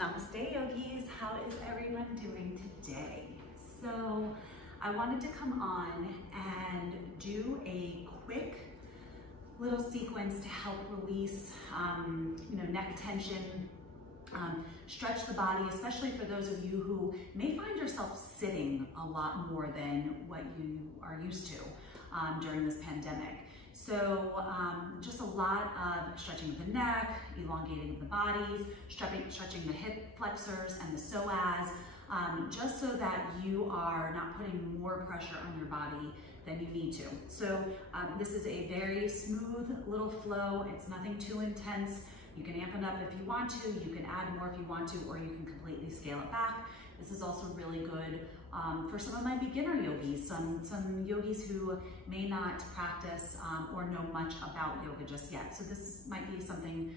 Namaste yogis, how is everyone doing today? So I wanted to come on and do a quick little sequence to help release neck tension, stretch the body, especially for those of you who may find yourself sitting a lot more than what you are used to during this pandemic. So just a lot of stretching of the neck, elongating the bodies, stretching the hip flexors and the psoas, just so that you are not putting more pressure on your body than you need to. So this is a very smooth little flow. It's nothing too intense. You can amp it up if you want to, you can add more if you want to, or you can completely scale it back. This is also really good for some of my beginner yogis, some yogis who may not practice or know much about yoga just yet. So this might be something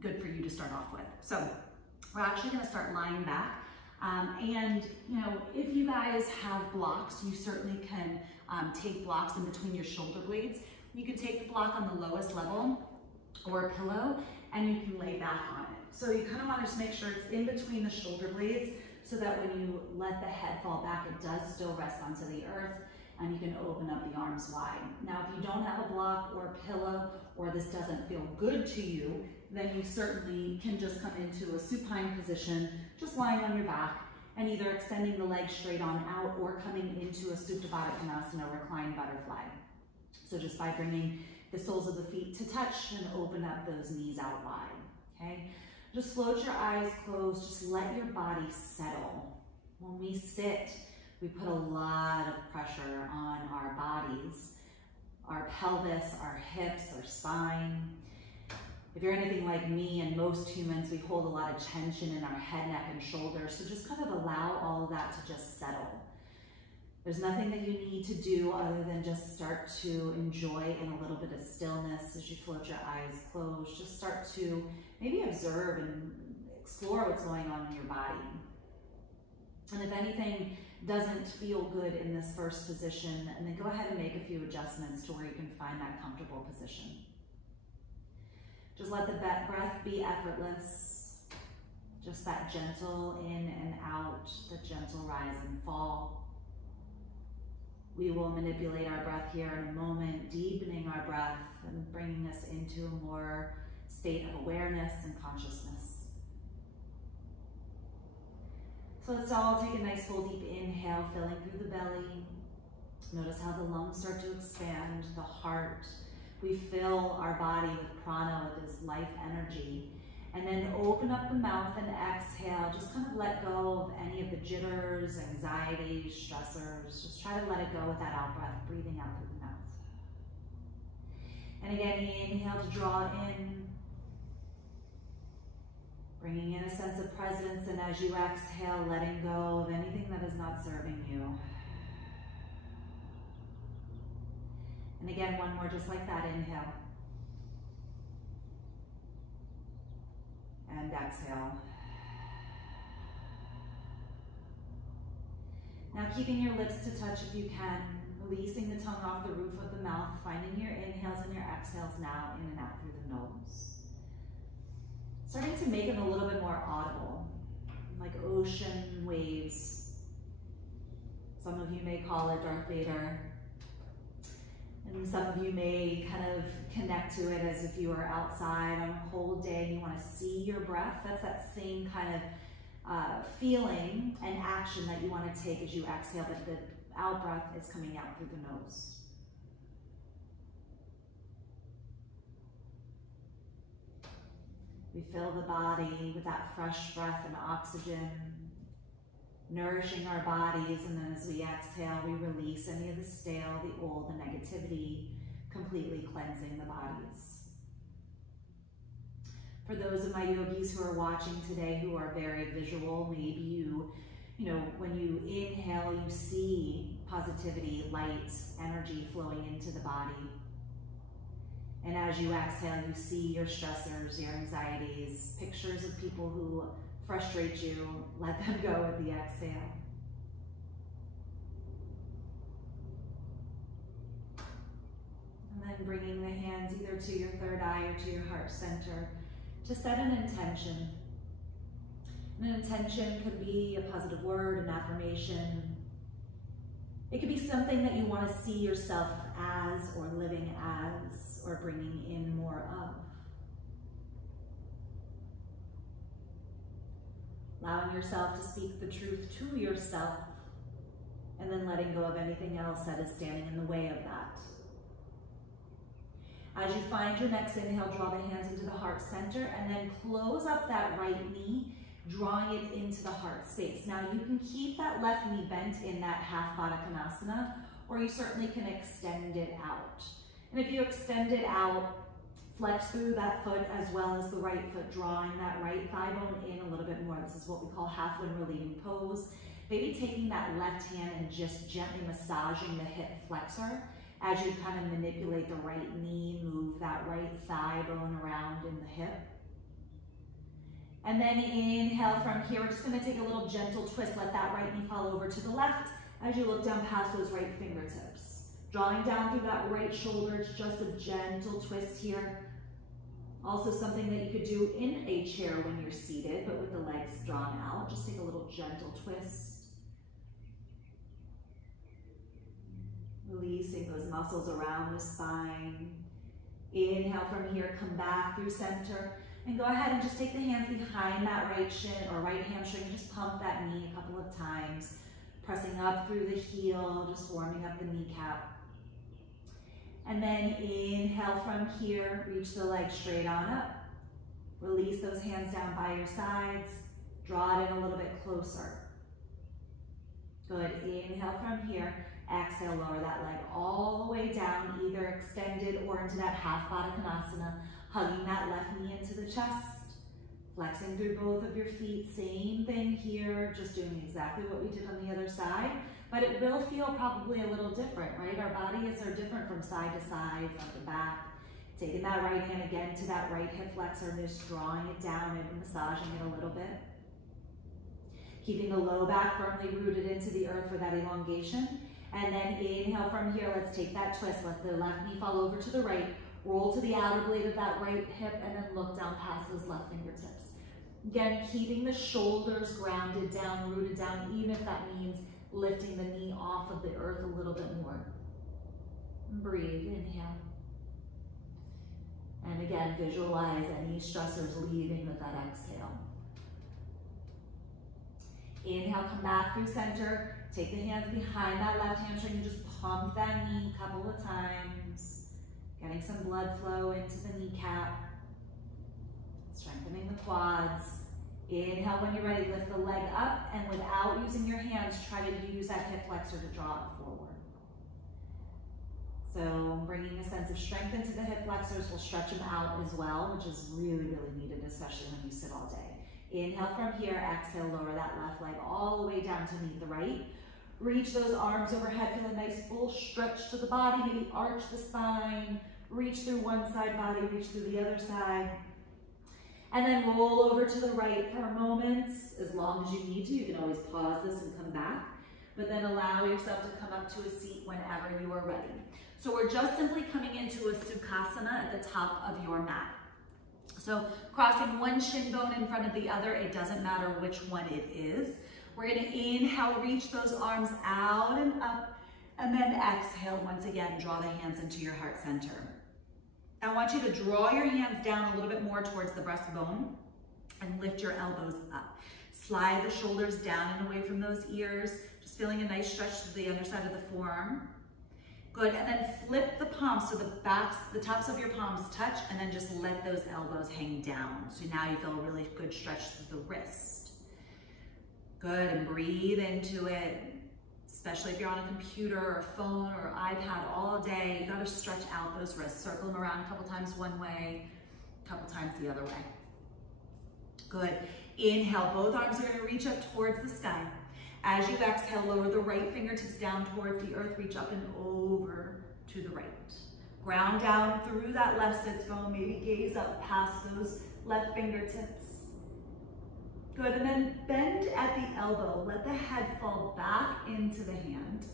good for you to start off with. So we're actually going to start lying back. And if you guys have blocks, you certainly can take blocks in between your shoulder blades. You can take the block on the lowest level or a pillow, and you can lay back on it. So you kind of want to just make sure it's in between the shoulder blades so that when you let the head fall back, it does still rest onto the earth, and you can open up the arms wide. Now, if you don't have a block or a pillow, or this doesn't feel good to you, then you certainly can just come into a supine position, just lying on your back, and either extending the legs straight on out or coming into a Supta Baddha Konasana, reclined butterfly. So just by bringing the soles of the feet to touch and open up those knees out wide, okay? Just float your eyes closed, just let your body settle. When we sit, we put a lot of pressure on our bodies, our pelvis, our hips, our spine. If you're anything like me and most humans, we hold a lot of tension in our head, neck, and shoulders. So just kind of allow all of that to just settle. There's nothing that you need to do other than just start to enjoy in a little bit of stillness as you float your eyes closed. Just start to maybe observe and explore what's going on in your body. And if anything doesn't feel good in this first position, and then go ahead and make a few adjustments to where you can find that comfortable position. Just let the breath be effortless. Just that gentle in and out, the gentle rise and fall. We will manipulate our breath here in a moment, deepening our breath and bringing us into a more state of awareness and consciousness. So let's all take a nice full deep inhale, filling through the belly. Notice how the lungs start to expand, the heart. We fill our body with prana, with this life energy. And then open up the mouth and exhale. Just kind of let go of any of the jitters, anxieties, stressors. Just try to let it go with that out breath, breathing out through the mouth. And again, inhale to draw in. Bringing in a sense of presence, and as you exhale, letting go of anything that is not serving you. And again, one more just like that, inhale. And exhale. Now keeping your lips to touch if you can, releasing the tongue off the roof of the mouth, finding your inhales and your exhales now in and out through the nose. Starting to make them a little bit more audible, like ocean waves. Some of you may call it Darth Vader. And some of you may kind of connect to it as if you are outside on a cold day and you want to see your breath. That's that same kind of feeling and action that you want to take as you exhale, but the out breath is coming out through the nose. We fill the body with that fresh breath and oxygen, nourishing our bodies, and then as we exhale, we release any of the stale, the old, the negativity, completely cleansing the bodies. For those of my yogis who are watching today who are very visual, maybe you when you inhale, you see positivity, light, energy flowing into the body. And as you exhale, you see your stressors, your anxieties, pictures of people who frustrate you, let them go with the exhale. And then bringing the hands either to your third eye or to your heart center to set an intention. An intention could be a positive word, an affirmation. It could be something that you want to see yourself as, or living as, or bringing in more of. Allowing yourself to speak the truth to yourself, and then letting go of anything else that is standing in the way of that. As you find your next inhale, draw the hands into the heart center, and then close up that right knee, drawing it into the heart space. Now you can keep that left knee bent in that half Baddha Konasana, or you certainly can extend it out. And if you extend it out, flex through that foot as well as the right foot, drawing that right thigh bone in a little bit more. This is what we call half wind relieving pose. Maybe taking that left hand and just gently massaging the hip flexor as you kind of manipulate the right knee, move that right thigh bone around in the hip. And then inhale from here, we're just gonna take a little gentle twist, let that right knee fall over to the left as you look down past those right fingertips. Drawing down through that right shoulder, it's just a gentle twist here. Also something that you could do in a chair when you're seated, but with the legs drawn out. Just take a little gentle twist. Releasing those muscles around the spine. Inhale from here, come back through center. And go ahead and just take the hands behind that right shin or right hamstring and just pump that knee a couple of times. Pressing up through the heel, just warming up the kneecap. And then inhale from here, reach the legs straight on up. Release those hands down by your sides. Draw it in a little bit closer. Good, inhale from here. Exhale, lower that leg all the way down, either extended or into that half Baddha Konasana. Hugging that left knee into the chest, flexing through both of your feet. Same thing here, just doing exactly what we did on the other side, but it will feel probably a little different, right? Our bodies are different from side to side, front to back. Taking that right hand again to that right hip flexor, just drawing it down and massaging it a little bit. Keeping the low back firmly rooted into the earth for that elongation. And then inhale from here, let's take that twist. Let the left knee fall over to the right. Roll to the outer blade of that right hip and then look down past those left fingertips. Again, keeping the shoulders grounded down, rooted down, even if that means lifting the knee off of the earth a little bit more. Breathe, inhale. And again, visualize any stressors leaving with that exhale. Inhale, come back through center. Take the hands behind that left hamstring and just pump that knee a couple of times. Getting some blood flow into the kneecap. Strengthening the quads. Inhale when you're ready, lift the leg up, and without using your hands, try to use that hip flexor to draw it forward. So bringing a sense of strength into the hip flexors, we'll stretch them out as well, which is really, really needed, especially when you sit all day. Inhale from here, exhale, lower that left leg all the way down to meet the right. Reach those arms overhead, feel a nice full stretch to the body, maybe arch the spine, reach through one side body, reach through the other side. And then roll over to the right for a moment, as long as you need to. You can always pause this and come back, but then allow yourself to come up to a seat whenever you are ready. So we're just simply coming into a Sukhasana at the top of your mat. So crossing one shin bone in front of the other, it doesn't matter which one it is. We're gonna inhale, reach those arms out and up, and then exhale, once again, draw the hands into your heart center. I want you to draw your hands down a little bit more towards the breastbone and lift your elbows up. Slide the shoulders down and away from those ears, just feeling a nice stretch to the underside of the forearm. Good, and then flip the palms so the tops of your palms touch, and then just let those elbows hang down. So now you feel a really good stretch through the wrist. Good, and breathe into it. Especially if you're on a computer or phone or iPad all day, you gotta stretch out those wrists. Circle them around a couple times one way, a couple times the other way. Good. Inhale, both arms are gonna reach up towards the sky. As you exhale, lower the right fingertips down towards the earth, reach up and over to the right. Ground down through that left sit bone, maybe gaze up past those left fingertips. Good, and then bend at the elbow. Let the head fall back into the hand.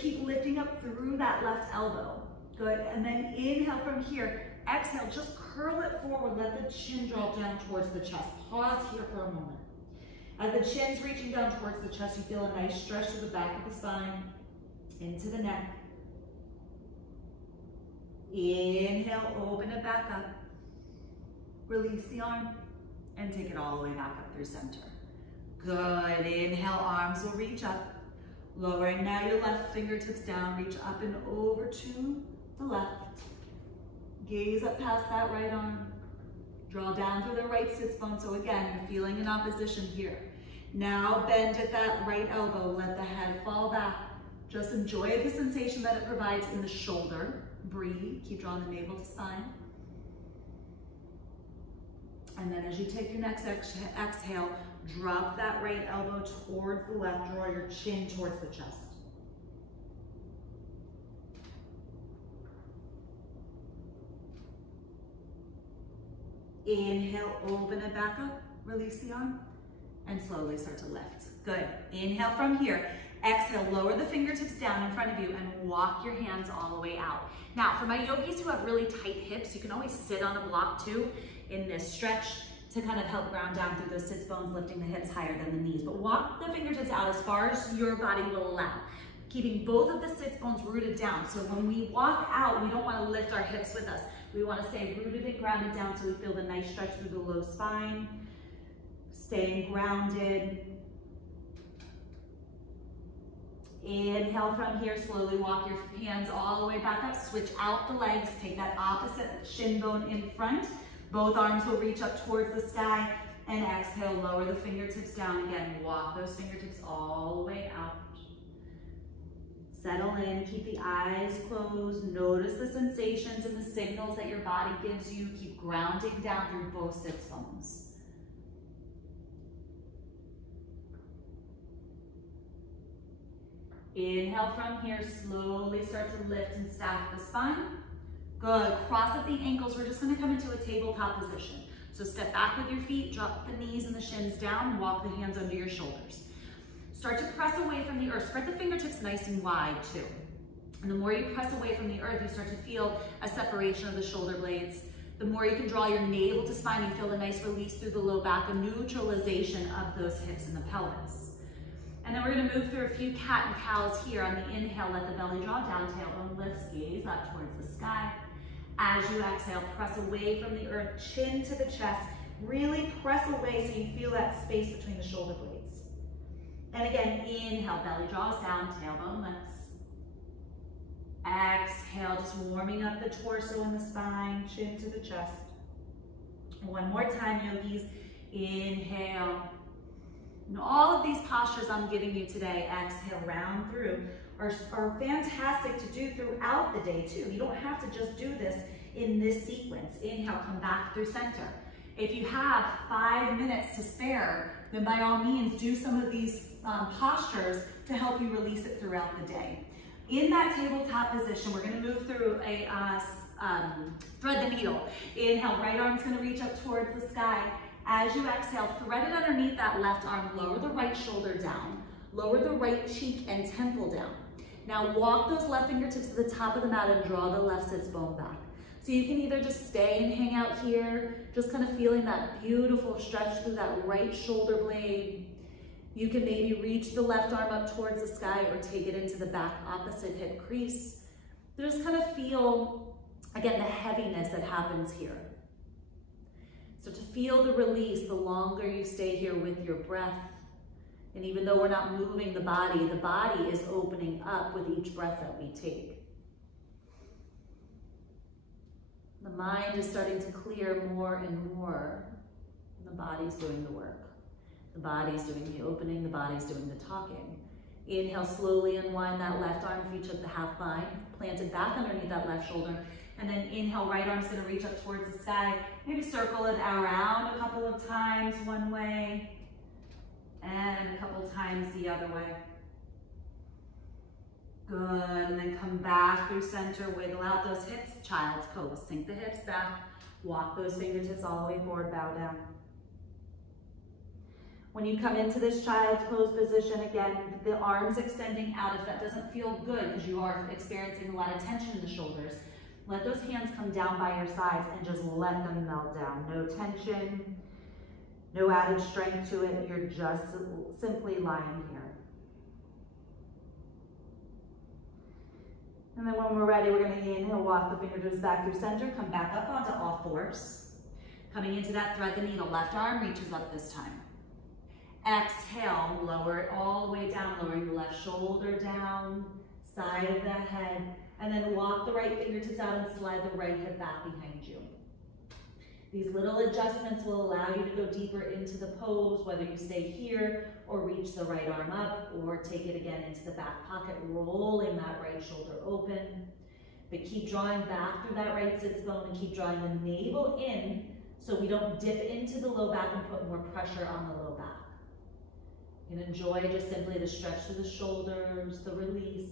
Keep lifting up through that left elbow. Good, and then inhale from here. Exhale, just curl it forward. Let the chin drop down towards the chest. Pause here for a moment. As the chin's reaching down towards the chest, you feel a nice stretch to the back of the spine, into the neck. Inhale, open it back up. Release the arm and take it all the way back up through center. Good, inhale, arms will reach up. Lowering now your left fingertips down, reach up and over to the left. Gaze up past that right arm. Draw down through the right sits bone. So again, you're feeling an opposition here. Now bend at that right elbow, let the head fall back. Just enjoy the sensation that it provides in the shoulder. Breathe, keep drawing the navel to spine. And then as you take your next exhale, drop that right elbow towards the left, draw your chin towards the chest. Inhale, open it back up, release the arm, and slowly start to lift. Good, inhale from here. Exhale, lower the fingertips down in front of you and walk your hands all the way out. Now, for my yogis who have really tight hips, you can always sit on a block too in this stretch to kind of help ground down through those sits bones, lifting the hips higher than the knees. But walk the fingertips out as far as your body will allow, keeping both of the sits bones rooted down. So when we walk out, we don't want to lift our hips with us. We want to stay rooted and grounded down so we feel the nice stretch through the low spine, staying grounded. Inhale from here, slowly walk your hands all the way back up, switch out the legs, take that opposite shin bone in front. Both arms will reach up towards the sky, and exhale, lower the fingertips down again. Walk those fingertips all the way out. Settle in, keep the eyes closed. Notice the sensations and the signals that your body gives you. Keep grounding down through both sits bones. Inhale from here, slowly start to lift and stack the spine. Good, cross at the ankles. We're just gonna come into a tabletop position. So step back with your feet, drop the knees and the shins down, and walk the hands under your shoulders. Start to press away from the earth. Spread the fingertips nice and wide too. And the more you press away from the earth, you start to feel a separation of the shoulder blades. The more you can draw your navel to spine, you feel a nice release through the low back, a neutralization of those hips and the pelvis. And then we're gonna move through a few cat and cows here. On the inhale, let the belly draw down, tailbone lifts, gaze up towards the sky. As you exhale, press away from the earth, chin to the chest. Really press away so you feel that space between the shoulder blades. And again, inhale, belly draws down, tailbone lifts. Exhale, just warming up the torso and the spine, chin to the chest. One more time, yogis. Inhale. And all of these postures I'm giving you today, exhale, round through, are fantastic to do throughout the day too. You don't have to just do this in this sequence. Inhale, come back through center. If you have 5 minutes to spare, then by all means do some of these postures to help you release it throughout the day. In that tabletop position, we're gonna move through a thread the needle. Inhale, right arm's gonna reach up towards the sky. As you exhale, thread it underneath that left arm, lower the right shoulder down, lower the right cheek and temple down. Now walk those left fingertips to the top of the mat and draw the left sits bone back. So you can either just stay and hang out here, just kind of feeling that beautiful stretch through that right shoulder blade. You can maybe reach the left arm up towards the sky or take it into the back opposite hip crease. Just kind of feel, again, the heaviness that happens here. So to feel the release, the longer you stay here with your breath. And even though we're not moving the body is opening up with each breath that we take. The mind is starting to clear more and more. And the body's doing the work. The body's doing the opening, the body's doing the talking. Inhale, slowly unwind that left arm if you took the half bind, plant it back underneath that left shoulder. And then inhale, right arm's gonna reach up towards the sky. Maybe circle it around a couple of times one way and a couple times the other way. Good, and then come back through center, wiggle out those hips, child's pose. Sink the hips back, walk those fingertips all the way forward, bow down. When you come into this child's pose position, again, the arms extending out. If that doesn't feel good because you are experiencing a lot of tension in the shoulders, let those hands come down by your sides and just let them melt down. No tension. No added strength to it. You're just simply lying here. And then when we're ready, we're going to inhale, walk the fingertips back through center, come back up onto all fours. Coming into that thread the needle, left arm reaches up this time. Exhale, lower it all the way down, lowering the left shoulder down, side of the head, and then walk the right fingertips out and slide the right hip back behind you. These little adjustments will allow you to go deeper into the pose, whether you stay here or reach the right arm up or take it again into the back pocket, rolling that right shoulder open. But keep drawing back through that right sits bone and keep drawing the navel in so we don't dip into the low back and put more pressure on the low back. You can enjoy just simply the stretch through the shoulders, the release.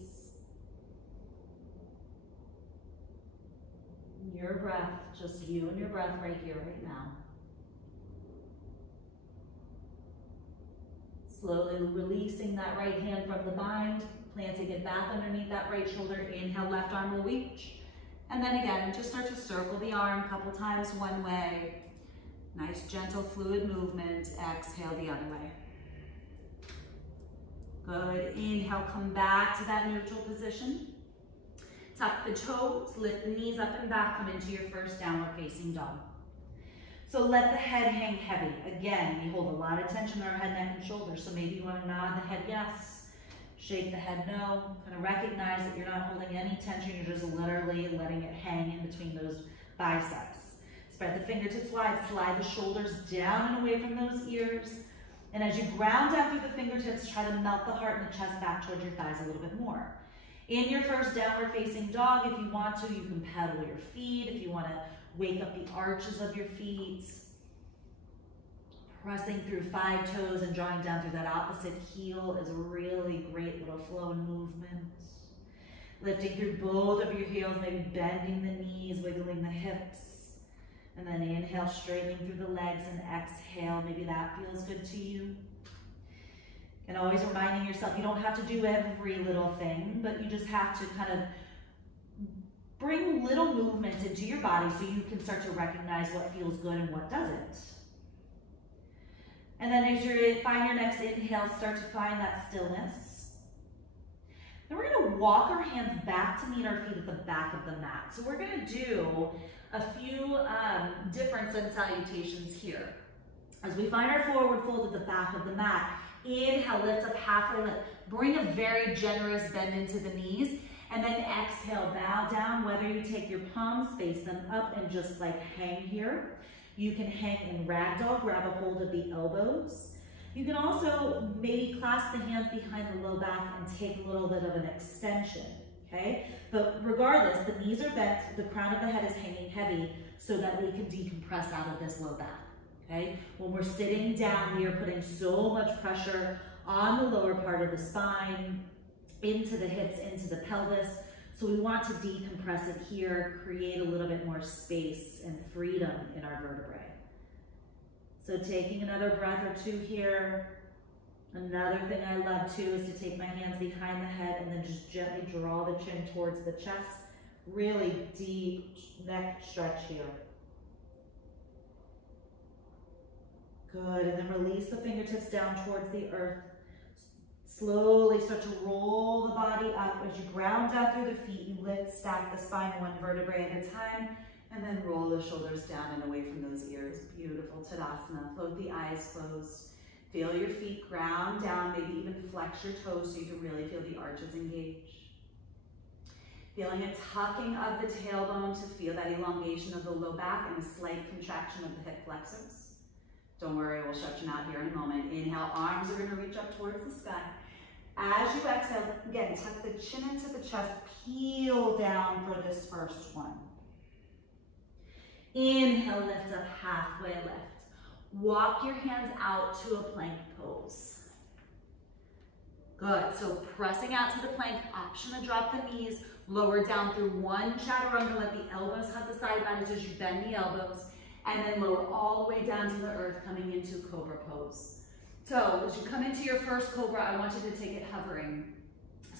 Your breath, just you and your breath right here, right now. Slowly releasing that right hand from the bind, planting it back underneath that right shoulder. Inhale, left arm will reach. And then again, just start to circle the arm a couple times one way. Nice, gentle, fluid movement. Exhale the other way. Good. Inhale, come back to that neutral position. Tuck the toes, lift the knees up and back, come into your first downward facing dog. So let the head hang heavy. Again, we hold a lot of tension in our head, neck, and shoulders. So maybe you want to nod the head yes, shake the head no. Kind of recognize that you're not holding any tension, you're just literally letting it hang in between those biceps. Spread the fingertips wide, slide the shoulders down and away from those ears. And as you ground down through the fingertips, try to melt the heart and the chest back towards your thighs a little bit more. In your first downward facing dog, if you want to, you can pedal your feet. If you want to wake up the arches of your feet. Pressing through 5 toes and drawing down through that opposite heel is a really great little flow and movement. Lifting through both of your heels, maybe bending the knees, wiggling the hips. And then inhale, straightening through the legs, and exhale. Maybe that feels good to you. And always reminding yourself, you don't have to do every little thing, but you just have to kind of bring little movements into your body so you can start to recognize what feels good and what doesn't. And then as you find your next inhale, start to find that stillness. Then we're going to walk our hands back to meet our feet at the back of the mat. So we're going to do a few different sun salutations here. As we find our forward fold at the back of the mat, inhale, lift up halfway lift. Bring a very generous bend into the knees. And then exhale, bow down. Whether you take your palms, face them up, and just like hang here. You can hang in ragdoll, grab a hold of the elbows. You can also maybe clasp the hands behind the low back and take a little bit of an extension, okay? But regardless, the knees are bent, the crown of the head is hanging heavy so that we can decompress out of this low back. Okay? When we're sitting down, we are putting so much pressure on the lower part of the spine, into the hips, into the pelvis. So we want to decompress it here, create a little bit more space and freedom in our vertebrae. So taking another breath or two here. Another thing I love too is to take my hands behind the head and then just gently draw the chin towards the chest. Really deep neck stretch here. Good, and then release the fingertips down towards the earth. Slowly start to roll the body up. As you ground down through the feet, you lift, stack the spine one vertebrae at a time, and then roll the shoulders down and away from those ears. Beautiful, Tadasana. Float the eyes closed. Feel your feet ground down, maybe even flex your toes so you can really feel the arches engage. Feeling a tucking of the tailbone to feel that elongation of the low back and a slight contraction of the hip flexors. Don't worry, we'll stretch them out here in a moment. Inhale, arms are going to reach up towards the sky. As you exhale, again, tuck the chin into the chest, peel down for this first one. Inhale, lift up, halfway lift. Walk your hands out to a plank pose. Good, so pressing out to the plank, option to drop the knees, lower down through one chaturanga, let the elbows hug the side bodies as you bend the elbows, and then lower all the way down to the earth, coming into cobra pose. So as you come into your first cobra, I want you to take it hovering.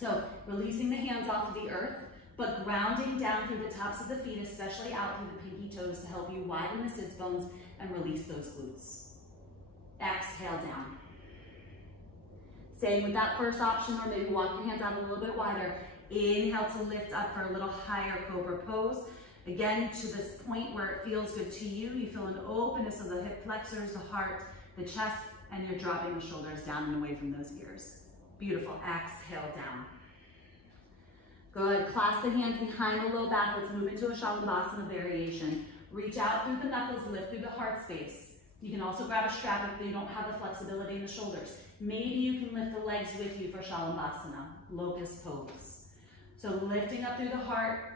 So releasing the hands off of the earth, but grounding down through the tops of the feet, especially out through the pinky toes to help you widen the sits bones and release those glutes. Exhale down. Staying with that first option, or maybe walk your hands out a little bit wider. Inhale to lift up for a little higher cobra pose. Again, to this point where it feels good to you. You feel an openness of the hip flexors, the heart, the chest, and you're dropping the shoulders down and away from those ears. Beautiful. Exhale down. Good. Clasp the hands behind the low back. Let's move into a Shalabhasana variation. Reach out through the knuckles, lift through the heart space. You can also grab a strap if you don't have the flexibility in the shoulders. Maybe you can lift the legs with you for Shalabhasana, locust pose. So lifting up through the heart,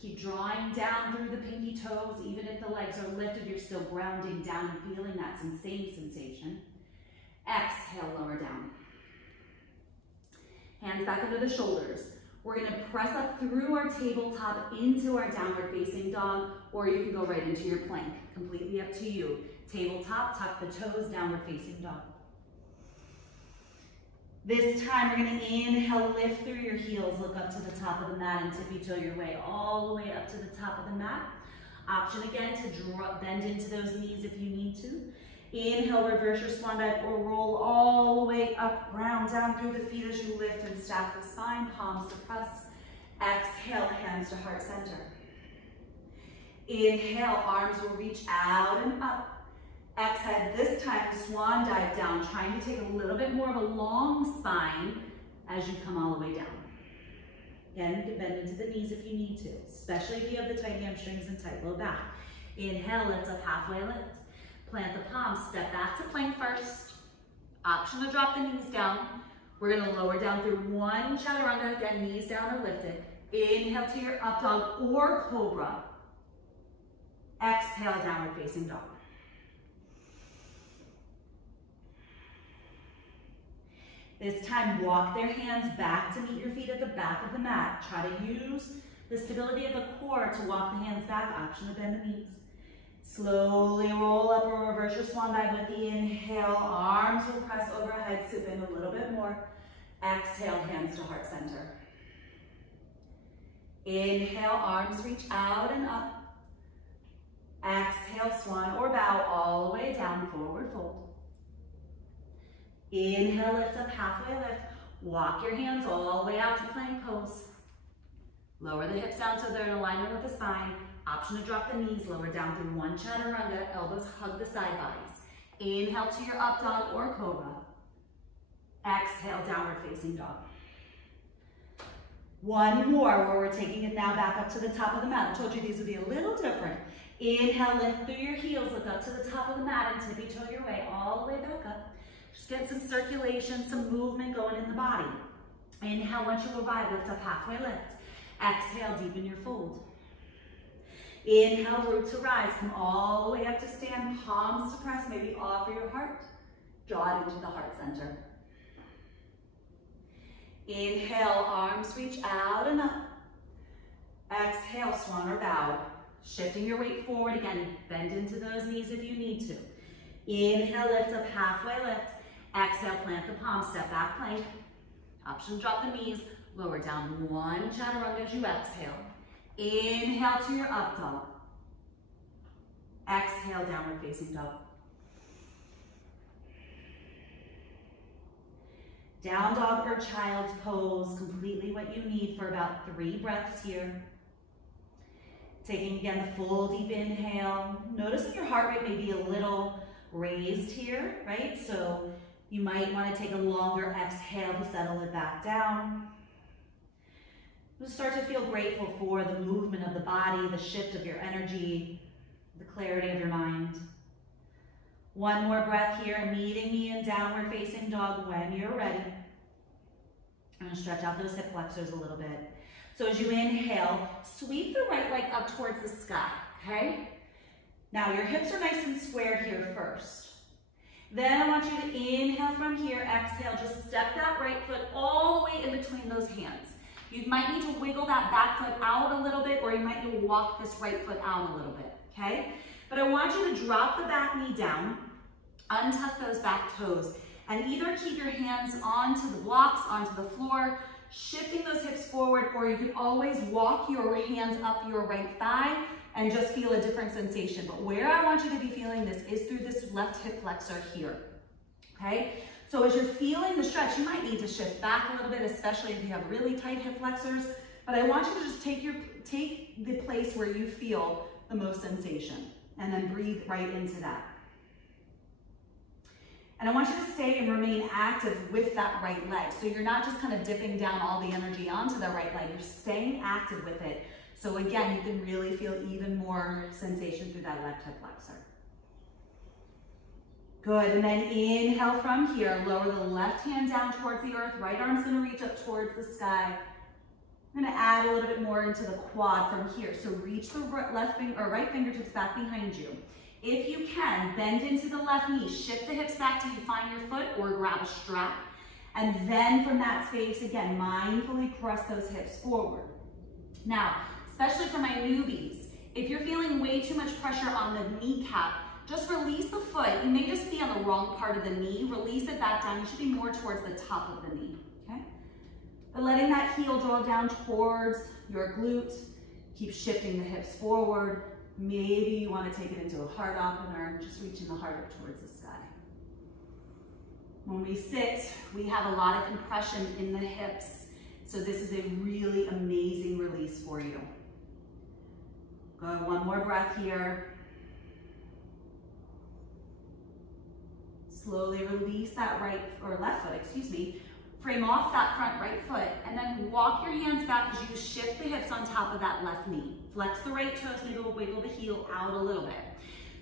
keep drawing down through the pinky toes. Even if the legs are lifted, you're still grounding down and feeling that same sensation. Exhale, lower down. Hands back under the shoulders. We're gonna press up through our tabletop into our downward facing dog, or you can go right into your plank. Completely up to you. Tabletop, tuck the toes, downward facing dog. This time we're gonna inhale, lift through your heels, look up to the top of the mat and tippy-toe your way all the way up to the top of the mat. Option again to bend into those knees if you need to. Inhale, reverse your swan dive or roll all the way up, round down through the feet as you lift and stack the spine, palms to press. Exhale, hands to heart center. Inhale, arms will reach out and up. Exhale, this time swan dive down, trying to take a little bit more of a long spine as you come all the way down. Again, you can bend into the knees if you need to, especially if you have the tight hamstrings and tight low back. Inhale, lift up, halfway lift. Plant the palms, step back to plank first. Option to drop the knees down. We're gonna lower down through one chaturanga, again, knees down or lifted. Inhale to your up dog or cobra. Exhale, downward facing dog. This time, walk their hands back to meet your feet at the back of the mat. Try to use the stability of the core to walk the hands back. Option to bend the knees. Slowly roll up or reverse your swan dive with the inhale. Arms will press overhead, sip in a little bit more. Exhale, hands to heart center. Inhale, arms reach out and up. Exhale, swan or bow all the way down, forward fold. Inhale, lift up, halfway lift. Walk your hands all the way out to plank pose. Lower the hips down so they're in alignment with the spine. Option to drop the knees, lower down through one chaturanga, elbows hug the side bodies. Inhale to your up dog or cobra. Exhale, downward facing dog. One more where we're taking it now back up to the top of the mat. I told you these would be a little different. Inhale, lift through your heels, look up to the top of the mat and tippy toe your way all the way back up. Just get some circulation, some movement going in the body. Inhale, once you arrive, lift up, halfway lift. Exhale, deepen your fold. Inhale, root to rise. Come all the way up to stand, palms to press, maybe offer your heart. Draw it into the heart center. Inhale, arms reach out and up. Exhale, swan or bow. Shifting your weight forward again. Bend into those knees if you need to. Inhale, lift up, halfway lift. Exhale, plant the palms, step back plank. Option, drop the knees. Lower down one chaturanga as you exhale. Inhale to your up dog. Exhale, downward facing dog. Down dog or child's pose, completely what you need for about 3 breaths here. Taking again the full deep inhale. Noticing your heart rate may be a little raised here, right? So you might want to take a longer exhale to settle it back down. You'll start to feel grateful for the movement of the body, the shift of your energy, the clarity of your mind. One more breath here, meeting me in downward facing dog when you're ready. I'm gonna stretch out those hip flexors a little bit. So as you inhale, sweep the right leg up towards the sky, okay? Now your hips are nice and squared here first. Then I want you to inhale from here, exhale, just step that right foot all the way in between those hands. You might need to wiggle that back foot out a little bit, or you might need to walk this right foot out a little bit, okay? But I want you to drop the back knee down, untuck those back toes, and either keep your hands onto the blocks, onto the floor, shifting those hips forward, or you can always walk your hands up your right thigh and just feel a different sensation. But where I want you to be feeling this is through this left hip flexor here, okay? So as you're feeling the stretch, you might need to shift back a little bit, especially if you have really tight hip flexors, but I want you to just take the place where you feel the most sensation and then breathe right into that. And I want you to stay and remain active with that right leg. So you're not just kind of dipping down all the energy onto the right leg, you're staying active with it. So again, you can really feel even more sensation through that left hip flexor. Good, and then inhale from here, lower the left hand down towards the earth, right arm's gonna reach up towards the sky. I'm gonna add a little bit more into the quad from here. So reach the left finger or right fingertips back behind you. If you can, bend into the left knee, shift the hips back till you find your foot or grab a strap. And then from that space, again, mindfully press those hips forward. Now, especially for my newbies, if you're feeling way too much pressure on the kneecap, just release the foot. You may just be on the wrong part of the knee. Release it back down. You should be more towards the top of the knee, okay? But letting that heel draw down towards your glute. Keep shifting the hips forward. Maybe you want to take it into a heart opener, just reaching the heart up towards the sky. When we sit, we have a lot of compression in the hips. So this is a really amazing release for you. Go, one more breath here. Slowly release that right, or left foot, excuse me. Frame off that front right foot, and then walk your hands back as you shift the hips on top of that left knee. Flex the right toes, maybe we'll wiggle the heel out a little bit.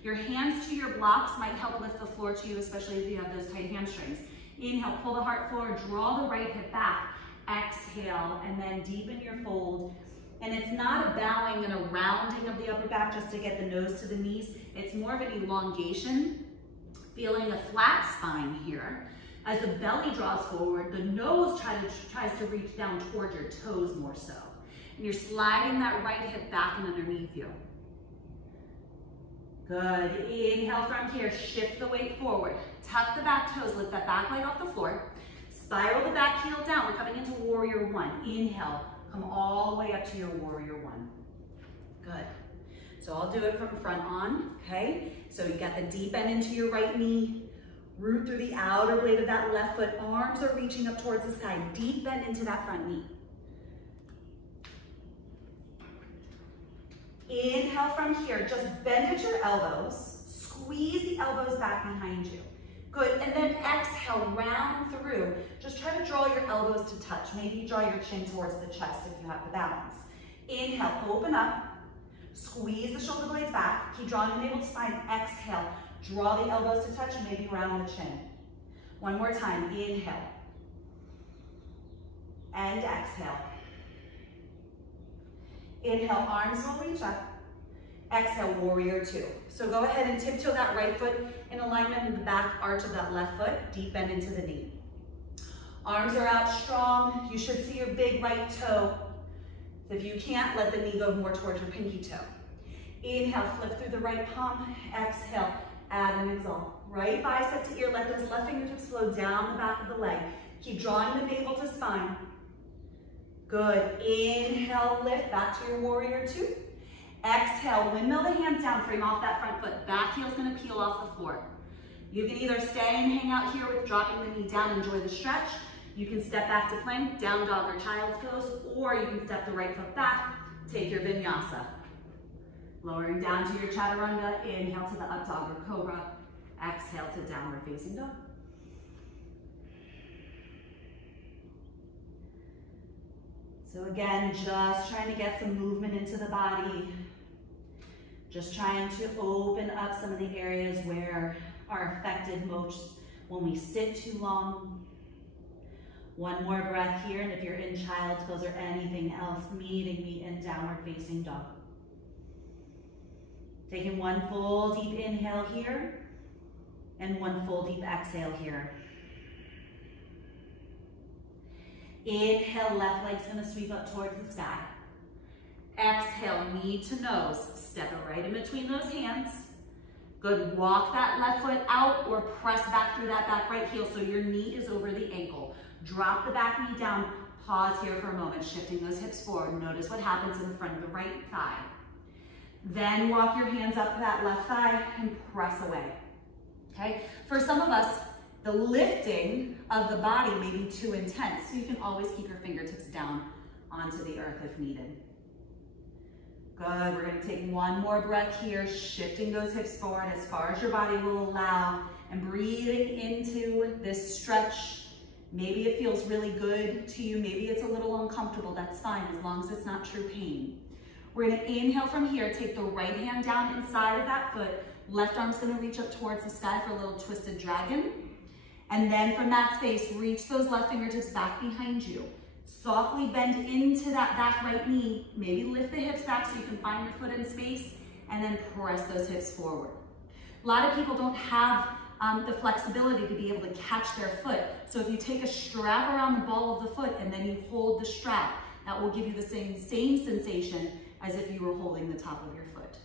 Your hands to your blocks might help lift the floor to you, especially if you have those tight hamstrings. Inhale, pull the heart forward, draw the right hip back. Exhale, and then deepen your fold. And it's not a bowing and a rounding of the upper back just to get the nose to the knees. It's more of an elongation, feeling a flat spine here. As the belly draws forward, the nose tries to reach down towards your toes more so. And you're sliding that right hip back and underneath you. Good. Inhale from here, shift the weight forward. Tuck the back toes, lift that back leg off the floor. Spiral the back heel down. We're coming into warrior one. Inhale, come all the way up to your warrior one. Good. So I'll do it from front on, okay? So you got the deep bend into your right knee, root through the outer blade of that left foot. Arms are reaching up towards the sky. Deep bend into that front knee. Inhale from here. Just bend at your elbows. Squeeze the elbows back behind you. Good, and then exhale, round through. Just try to draw your elbows to touch. Maybe you draw your chin towards the chest if you have the balance. Inhale, open up. Squeeze the shoulder blades back. Keep drawing the navel to spine. Exhale, draw the elbows to touch, maybe round the chin. One more time, inhale. And exhale. Inhale, arms will reach up. Exhale, warrior two. So go ahead and tiptoe that right foot in alignment with the back arch of that left foot. Deep bend into the knee. Arms are out strong. You should see your big right toe. If you can't, let the knee go more towards your pinky toe. Inhale, flip through the right palm. Exhale, add and exhale. Right bicep to ear. Let those left fingertips flow down the back of the leg. Keep drawing the navel to spine. Good. Inhale, lift back to your warrior two. Exhale, windmill the hands down, frame off that front foot. Back heel's gonna peel off the floor. You can either stay and hang out here with dropping the knee down, enjoy the stretch. You can step back to plank, down dog or child's pose, or you can step the right foot back, take your vinyasa. Lowering down to your chaturanga, inhale to the up dog or cobra, exhale to downward facing dog. So again, just trying to get some movement into the body. Just trying to open up some of the areas where are affected most when we sit too long. One more breath here, and if you're in child's pose or anything else, meeting me in downward facing dog. Taking one full deep inhale here, and one full deep exhale here. Inhale, left leg's gonna sweep up towards the sky. Exhale, knee to nose. Step it right in between those hands. Good, walk that left foot out or press back through that back right heel so your knee is over the ankle. Drop the back knee down. Pause here for a moment, shifting those hips forward. Notice what happens in the front of the right thigh. Then walk your hands up to that left thigh and press away. Okay, for some of us, the lifting of the body may be too intense, so you can always keep your fingertips down onto the earth if needed. Good, we're gonna take one more breath here, shifting those hips forward as far as your body will allow, and breathing into this stretch. Maybe it feels really good to you, maybe it's a little uncomfortable, that's fine, as long as it's not true pain. We're gonna inhale from here, take the right hand down inside of that foot, left arm's gonna reach up towards the sky for a little twisted dragon. And then from that space, reach those left fingertips back behind you. Softly bend into that back right knee, maybe lift the hips back so you can find your foot in space, and then press those hips forward. A lot of people don't have the flexibility to be able to catch their foot. So if you take a strap around the ball of the foot and then you hold the strap, that will give you the same sensation as if you were holding the top of your foot.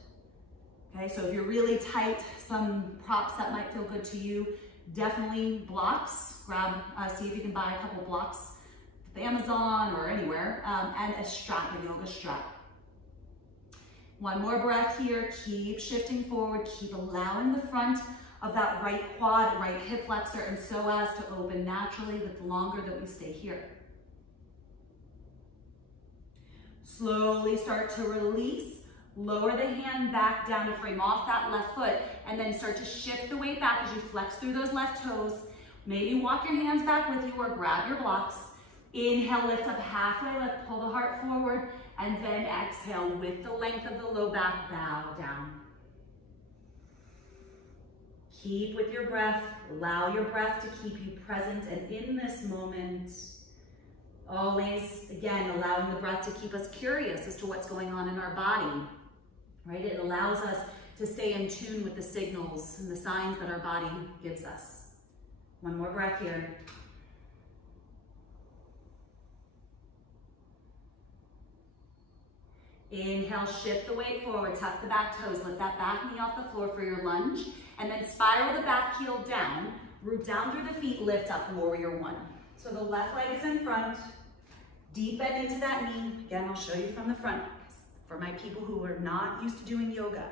Okay, so if you're really tight, some props that might feel good to you, definitely blocks. Grab, see if you can buy a couple blocks at Amazon or anywhere, and a strap, a yoga strap. One more breath here, keep shifting forward, keep allowing the front of that right quad, right hip flexor and psoas to open naturally the longer that we stay here. Slowly start to release, lower the hand back down to frame off that left foot, and then start to shift the weight back as you flex through those left toes. Maybe walk your hands back with you or grab your blocks. Inhale, lift up halfway, lift, pull the heart forward, and then exhale with the length of the low back, bow down. Keep with your breath, allow your breath to keep you present and in this moment. Always, again, allowing the breath to keep us curious as to what's going on in our body, right? It allows us to stay in tune with the signals and the signs that our body gives us. One more breath here. Inhale, shift the weight forward, tuck the back toes, lift that back knee off the floor for your lunge, and then spiral the back heel down, root down through the feet, lift up, warrior one. So the left leg is in front, deep bend into that knee. Again, I'll show you from the front for my people who are not used to doing yoga.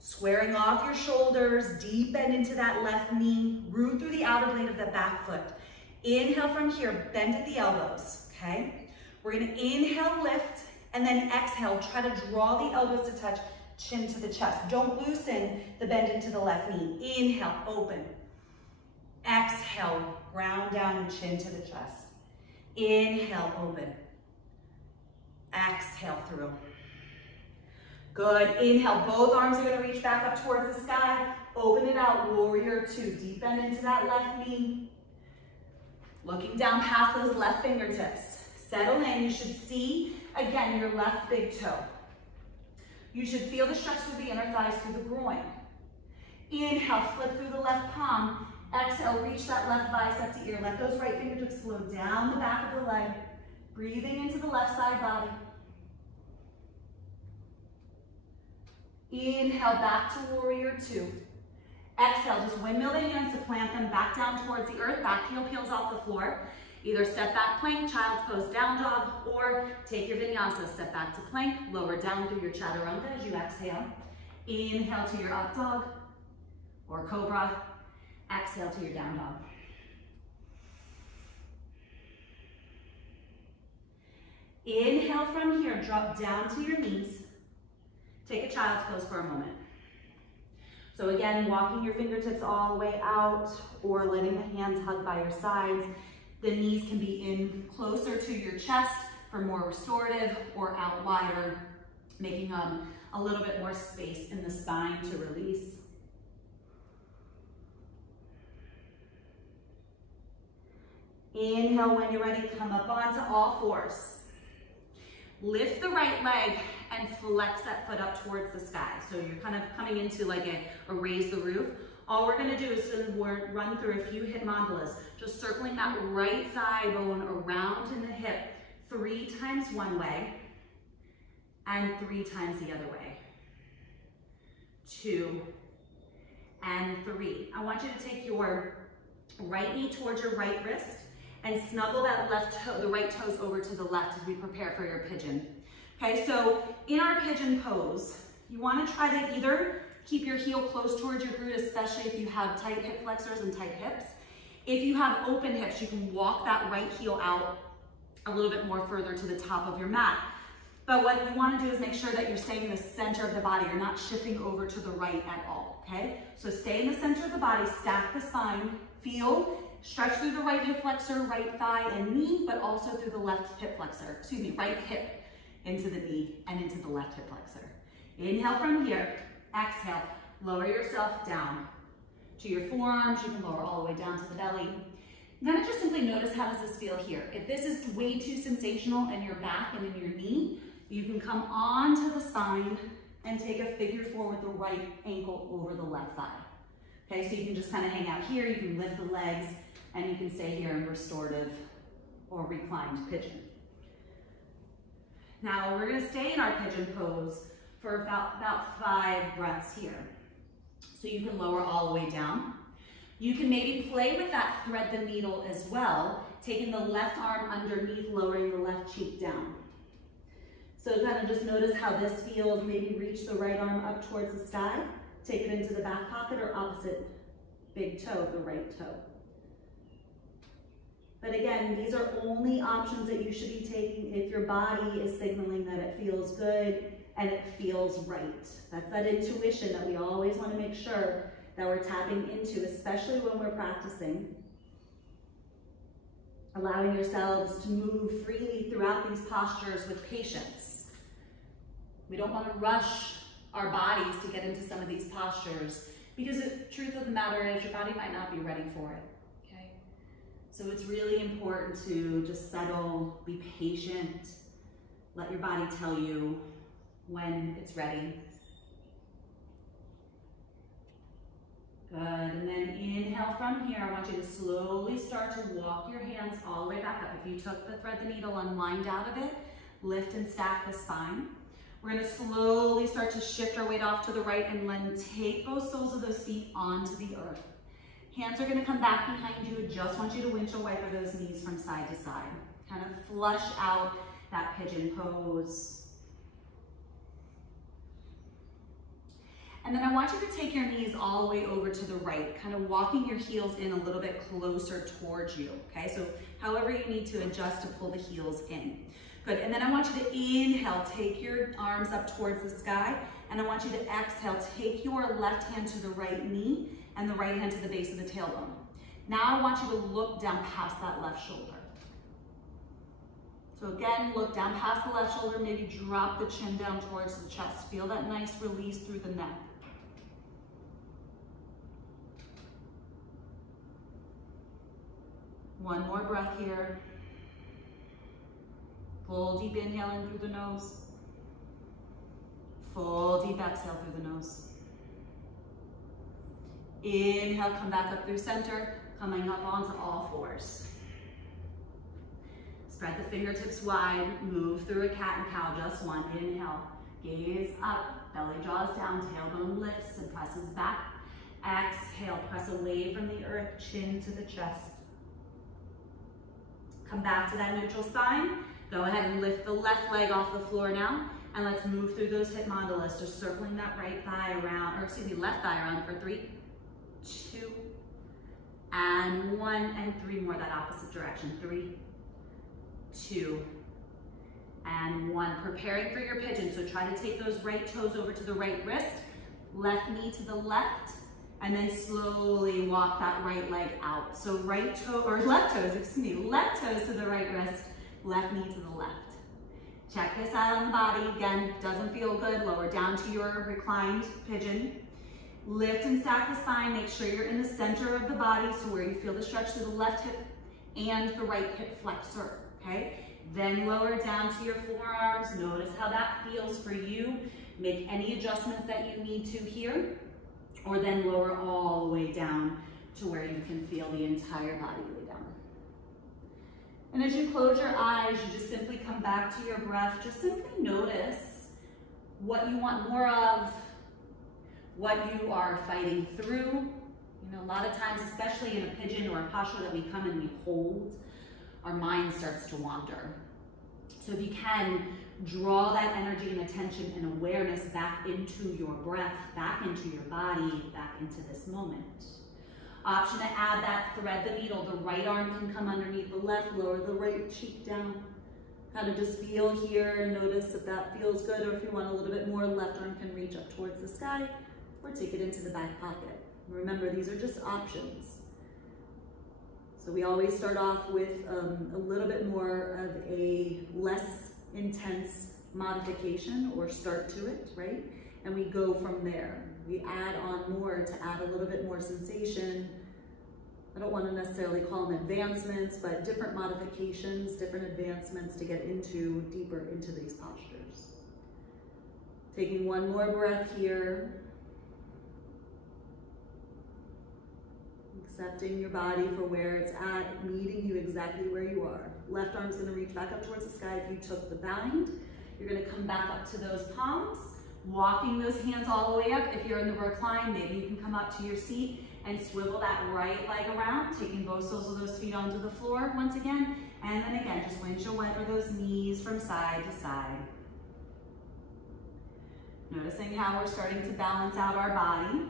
Squaring off your shoulders, deep bend into that left knee, root through the outer blade of the back foot. Inhale from here, bend at the elbows, okay? We're gonna inhale, lift, and then exhale, try to draw the elbows to touch, chin to the chest. Don't loosen the bend into the left knee. Inhale, open. Exhale, ground down and chin to the chest. Inhale, open. Exhale through. Good, inhale, both arms are gonna reach back up towards the sky. Open it out, warrior two. Deep bend into that left knee. Looking down past those left fingertips. Settle in, you should see, again, your left big toe. You should feel the stretch through the inner thighs, through the groin. Inhale, flip through the left palm. Exhale, reach that left bicep to ear. Let those right fingertips flow down the back of the leg. Breathing into the left side body. Inhale, back to warrior two. Exhale, just windmill the hands to plant them back down towards the earth. Back heel peels off the floor. Either step back plank, child's pose, down dog, or take your vinyasa. Step back to plank, lower down through your chaturanga as you exhale. Inhale to your up dog or cobra. Exhale to your down dog. Inhale from here, drop down to your knees. Take a child's pose for a moment. So again, walking your fingertips all the way out or letting the hands hug by your sides. The knees can be in closer to your chest for more restorative or out wider, making a little bit more space in the spine to release. Inhale, when you're ready, come up onto all fours. Lift the right leg and flex that foot up towards the sky. So you're kind of coming into like a raise the roof. All we're gonna do is run through a few hip mandalas, just circling that right thigh bone around in the hip 3 times one way and 3 times the other way. 2 and 3. I want you to take your right knee towards your right wrist and snuggle that left toe, the right toes over to the left as we prepare for your pigeon. Okay, so in our pigeon pose, you want to try to either keep your heel close towards your glute, especially if you have tight hip flexors and tight hips, If you have open hips, you can walk that right heel out a little bit more further to the top of your mat. But what you want to do is make sure that you're staying in the center of the body. You're not shifting over to the right at all, okay? So stay in the center of the body, stack the spine, feel, stretch through the right hip flexor, right thigh and knee, but also through the left hip flexor, excuse me, right hip into the knee and into the left hip flexor. Inhale from here, exhale, lower yourself down to your forearms. You can lower all the way down to the belly. Then just simply notice, how does this feel here? If this is way too sensational in your back and in your knee, you can come onto the spine and take a figure four with the right ankle over the left thigh. Okay, so you can just kind of hang out here, you can lift the legs, and you can stay here in restorative or reclined pigeon. Now we're gonna stay in our pigeon pose for about 5 breaths here. So you can lower all the way down. You can maybe play with that thread the needle as well, taking the left arm underneath, lowering the left cheek down. So kind of just notice how this feels. Maybe reach the right arm up towards the sky, take it into the back pocket or opposite big toe, the right toe. But again, these are only options that you should be taking if your body is signaling that it feels good and it feels right. That's that intuition that we always want to make sure that we're tapping into, especially when we're practicing. Allowing yourselves to move freely throughout these postures with patience. We don't want to rush our bodies to get into some of these postures, because the truth of the matter is your body might not be ready for it, okay? So it's really important to just settle, be patient, let your body tell you when it's ready. Good, and then inhale from here. I want you to slowly start to walk your hands all the way back up. If you took the thread the needle, unwind out of it, lift and stack the spine. We're gonna slowly start to shift our weight off to the right and then take those soles of those feet onto the earth. Hands are gonna come back behind you. Just want you to windshield wiper those knees from side to side. Kind of flush out that pigeon pose. And then I want you to take your knees all the way over to the right, kind of walking your heels in a little bit closer towards you, okay? So however you need to adjust to pull the heels in. Good, and then I want you to inhale, take your arms up towards the sky, and I want you to exhale, take your left hand to the right knee and the right hand to the base of the tailbone. Now I want you to look down past that left shoulder. So again, look down past the left shoulder, maybe drop the chin down towards the chest. Feel that nice release through the neck. One more breath here. Full deep inhale in through the nose. Full deep exhale through the nose. Inhale, come back up through center, coming up onto all fours. Spread the fingertips wide, move through a cat and cow, just one. Inhale, gaze up, belly draws down, tailbone lifts and presses back. Exhale, press away from the earth, chin to the chest. Come back to that neutral spine. Go ahead and lift the left leg off the floor now, and let's move through those hip mandalas, just circling that right thigh around, or excuse me, left thigh around for 3, 2, and 1, and 3 more, that opposite direction. 3, 2, and 1. Preparing for your pigeon, so try to take those right toes over to the right wrist, left knee to the left, and then slowly walk that right leg out. So right toe, or left toes, excuse me, left toes to the right wrist, left knee to the left. Check this out on the body. Again, doesn't feel good, lower down to your reclined pigeon. Lift and stack the spine. Make sure you're in the center of the body, so where you feel the stretch through the left hip and the right hip flexor, okay? Then lower down to your forearms. Notice how that feels for you. Make any adjustments that you need to here, or then lower all the way down to where you can feel the entire body lay down. And as you close your eyes, you just simply come back to your breath. Just simply notice what you want more of, what you are fighting through. You know, a lot of times, especially in a pigeon or a posture that we come and we hold, our mind starts to wander. So if you can, draw that energy and attention and awareness back into your breath, back into your body, back into this moment. Option to add that, thread the needle. The right arm can come underneath the left, lower the right cheek down. Kind of just feel here, notice if that feels good, or if you want a little bit more, left arm can reach up towards the sky, or take it into the back pocket. Remember, these are just options. So we always start off with a little bit more of a less intense modification or start to it, right? And we go from there. We add on more to add a little bit more sensation. I don't want to necessarily call them advancements, but different modifications, different advancements to get into deeper into these postures. Taking one more breath here. Accepting your body for where it's at, meeting you exactly where you are. Left arm's going to reach back up towards the sky if you took the bind. You're going to come back up to those palms, walking those hands all the way up. If you're in the recline, maybe you can come up to your seat and swivel that right leg around, taking both soles of those feet onto the floor once again. And then again, just windshield wiper those knees from side to side. Noticing how we're starting to balance out our body.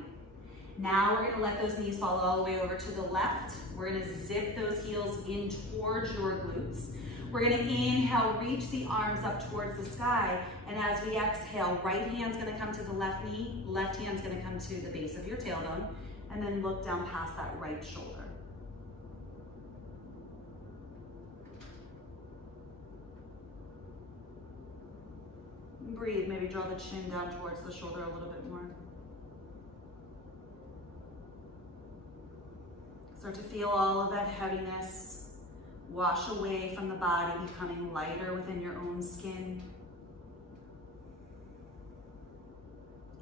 Now we're gonna let those knees fall all the way over to the left. We're gonna zip those heels in towards your glutes. We're gonna inhale, reach the arms up towards the sky. And as we exhale, right hand's gonna come to the left knee, left hand's gonna come to the base of your tailbone, and then look down past that right shoulder. Breathe, maybe draw the chin down towards the shoulder a little bit more. Start to feel all of that heaviness wash away from the body, becoming lighter within your own skin.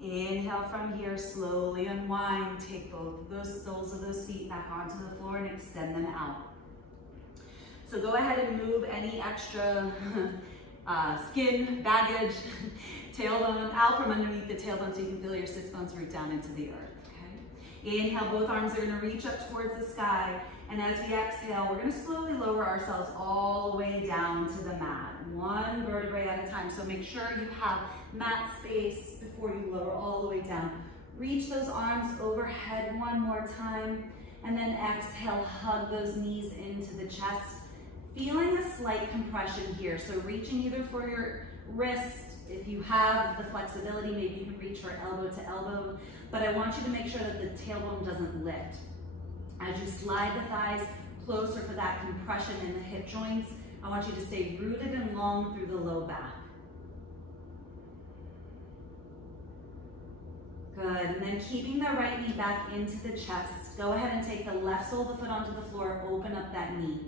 Inhale from here, slowly unwind. Take both of those soles of those feet back onto the floor and extend them out. So go ahead and move any extra skin, baggage, tailbone out from underneath the tailbone so you can feel your sits bones root down into the earth. Inhale, both arms are gonna reach up towards the sky. And as we exhale, we're gonna slowly lower ourselves all the way down to the mat. One vertebrae at a time. So make sure you have mat space before you lower all the way down. Reach those arms overhead one more time. And then exhale, hug those knees into the chest. Feeling a slight compression here. So reaching either for your wrist. If you have the flexibility, maybe you can reach for elbow to elbow. But I want you to make sure that the tailbone doesn't lift. As you slide the thighs closer for that compression in the hip joints, I want you to stay rooted and long through the low back. Good, and then keeping the right knee back into the chest, go ahead and take the left sole of the foot onto the floor, open up that knee.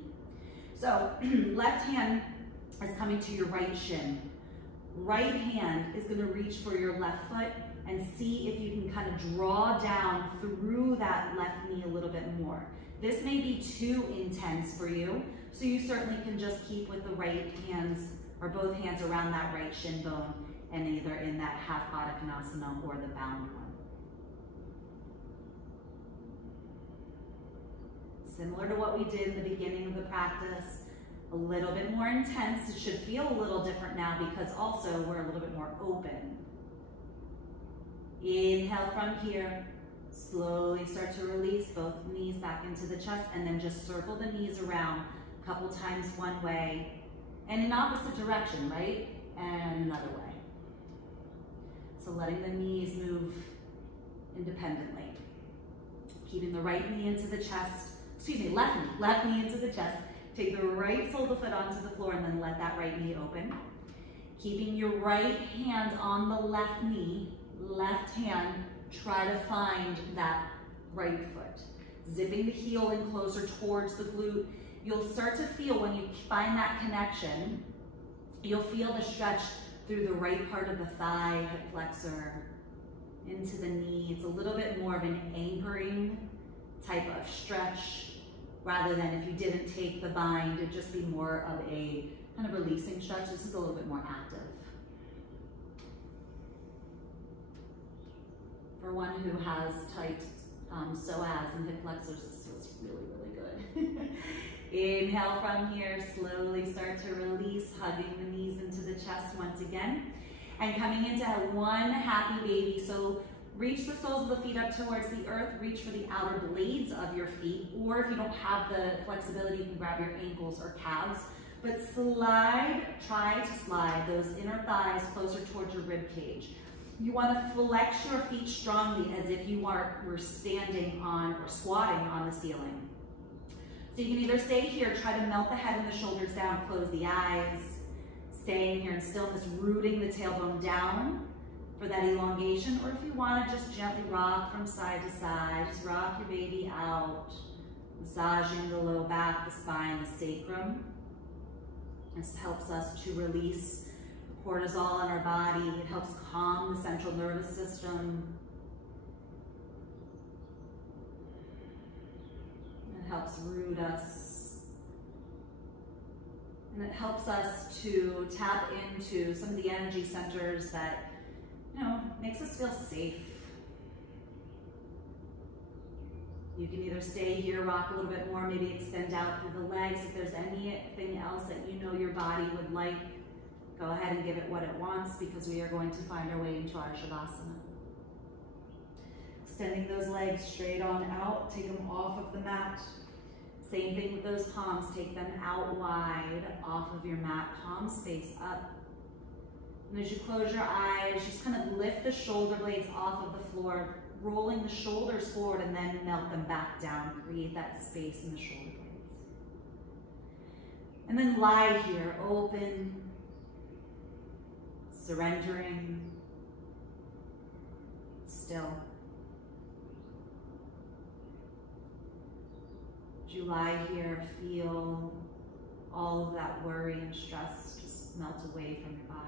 So left hand is coming to your right shin. Right hand is gonna reach for your left foot and see if you can kind of draw down through that left knee a little bit more. This may be too intense for you, so you certainly can just keep with the right hands or both hands around that right shin bone and either in that half Baddha Konasana or the bound one. Similar to what we did in the beginning of the practice, a little bit more intense. It should feel a little different now because also we're a little bit more open. Inhale from here. Slowly start to release both knees back into the chest and then just circle the knees around a couple times one way and in opposite direction, right? And another way. So letting the knees move independently. Keeping the right knee into the chest, left knee into the chest. Take the right sole of the foot onto the floor and then let that right knee open. Keeping your right hand on the left knee, left hand, try to find that right foot. Zipping the heel in closer towards the glute. You'll start to feel when you find that connection, you'll feel the stretch through the right part of the thigh, hip flexor, into the knee. It's a little bit more of an anchoring type of stretch rather than if you didn't take the bind, it'd just be more of a kind of releasing stretch. This is a little bit more active. For one who has tight psoas and hip flexors, this feels really, really good. Inhale from here, slowly start to release, hugging the knees into the chest once again. And coming into one happy baby. So Reach the soles of the feet up towards the earth. Reach for the outer blades of your feet, or if you don't have the flexibility, you can grab your ankles or calves. But slide, try to slide those inner thighs closer towards your rib cage. You want to flex your feet strongly as if you were standing on or squatting on the ceiling. So you can either stay here, try to melt the head and the shoulders down, close the eyes, staying here in stillness, rooting the tailbone down for that elongation, or if you want to just gently rock from side to side, just rock your baby out, massaging the low back, the spine, the sacrum. This helps us to release cortisol in our body. It helps calm the central nervous system. It helps root us. And it helps us to tap into some of the energy centers that, makes us feel safe. You can either stay here, rock a little bit more, maybe extend out through the legs. If there's anything else that you know your body would like, go ahead and give it what it wants, because we are going to find our way into our Shavasana. Extending those legs straight on out, take them off of the mat. Same thing with those palms, take them out wide off of your mat, palms face up. And as you close your eyes, just kind of lift the shoulder blades off of the floor, rolling the shoulders forward and then melt them back down. Create that space in the shoulder blades. And then lie here, open, surrendering, still. As you lie here, feel all of that worry and stress just melt away from your body.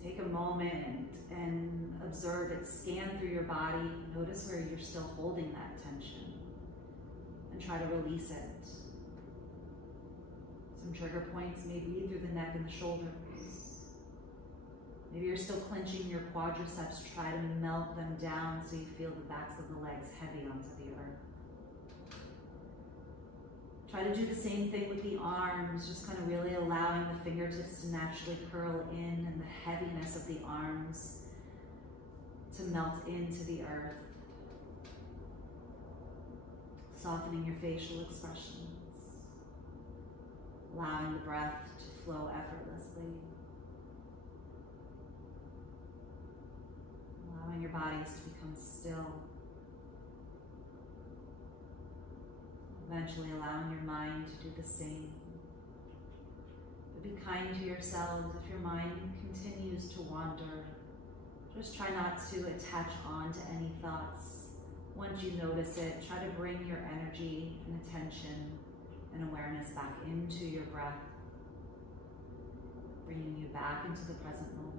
Take a moment and observe it, scan through your body, notice where you're still holding that tension, and try to release it. Some trigger points may be through the neck and the shoulders. Maybe you're still clenching your quadriceps, try to melt them down so you feel the backs of the legs heavy onto the earth. Try to do the same thing with the arms, just kind of really allowing the fingertips to naturally curl in and the heaviness of the arms to melt into the earth. Softening your facial expressions, allowing the breath to flow effortlessly. Allowing your bodies to become still. Eventually allowing your mind to do the same. But be kind to yourselves. If your mind continues to wander, just try not to attach on to any thoughts. Once you notice it, try to bring your energy and attention and awareness back into your breath, bringing you back into the present moment.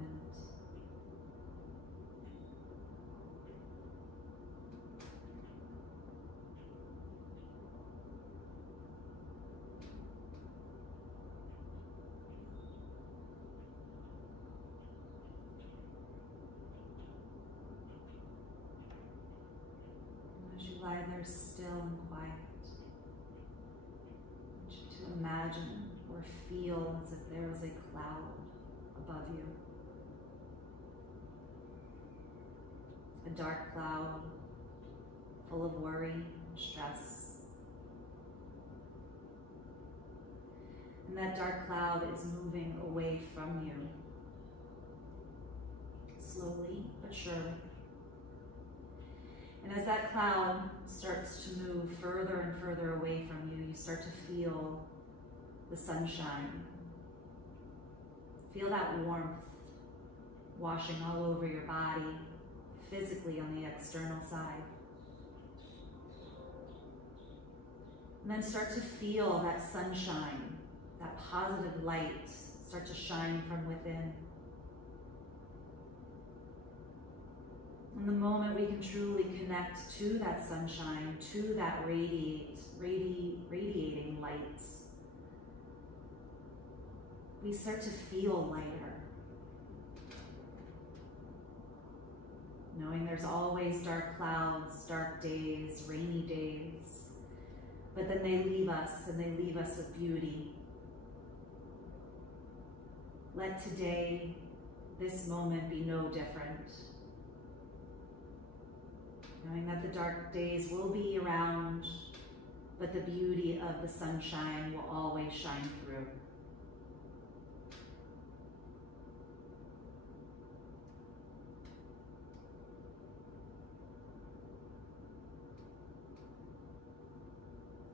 Lie there still and quiet. I want you to imagine or feel as if there was a cloud above you. A dark cloud full of worry and stress. And that dark cloud is moving away from you. Slowly but surely. And as that cloud starts to move further and further away from you, you start to feel the sunshine. Feel that warmth washing all over your body, physically on the external side. And then start to feel that sunshine, that positive light start to shine from within. In the moment we can truly connect to that sunshine, to that radiating light, we start to feel lighter. Knowing there's always dark clouds, dark days, rainy days, but then they leave us, and they leave us with beauty. Let today this moment be no different. Knowing that the dark days will be around, but the beauty of the sunshine will always shine through.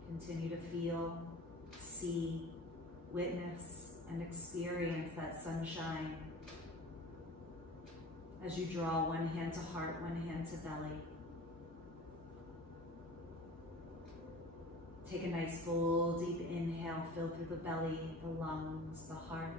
Continue to feel, see, witness, and experience that sunshine as you draw one hand to heart, one hand to belly. Take a nice full deep inhale, fill through the belly, the lungs, the heart.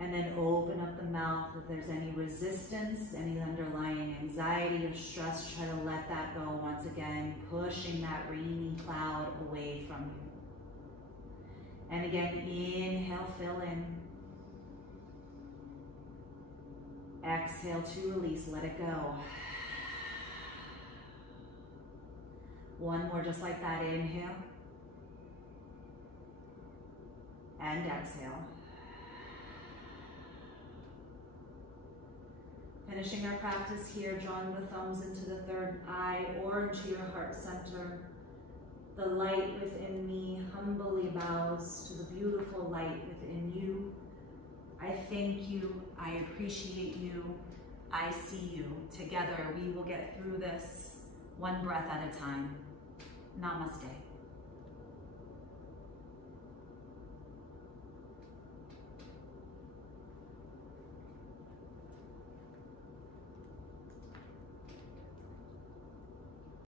And then open up the mouth. If there's any resistance, any underlying anxiety or stress, try to let that go once again, pushing that rainy cloud away from you. And again, inhale, fill in. Exhale to release, let it go. One more just like that, inhale. And exhale. Finishing our practice here, drawing the thumbs into the third eye or into your heart center. The light within me humbly bows to the beautiful light within you. I thank you, I appreciate you, I see you. Together we will get through this one breath at a time. Namaste.